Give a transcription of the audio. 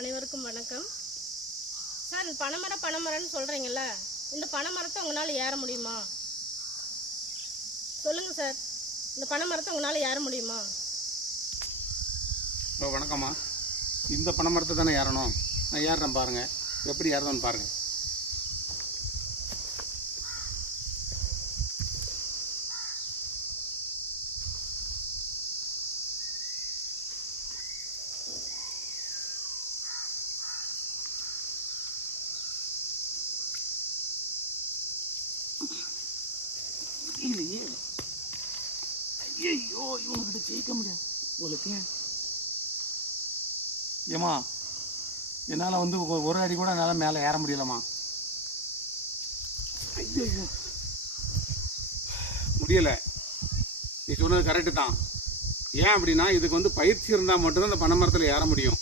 அனைவருக்கும் வணக்கம் சார். பனைமரம்னு சொல்கிறீங்கல்ல, இந்த பனைமரத்தை உங்களால் ஏற முடியுமா? சொல்லுங்கள் சார், இந்த பனைமரத்தை உங்களால் ஏற முடியுமா? வணக்கம்மா. இந்த பனைமரத்தை தானே ஏறணும். நான் ஏறுறேன் பாருங்கள், எப்படி ஏறணும்னு பாருங்கள். இல்லையே, ஐயோ இவங்ககிட்ட ஜெயிக்க முடியாது உங்களுக்கு. ஏம்மா, என்னால் வந்து ஒரு அடி கூட என்னால் மேலே ஏற முடியலம்மா. ஐயோ முடியலை. நீ சொன்னது கரெக்டு தான். ஏன் அப்படின்னா, இதுக்கு வந்து பயிற்சி இருந்தால் மட்டும்தான் இந்த பனைமரத்தில் ஏற முடியும்.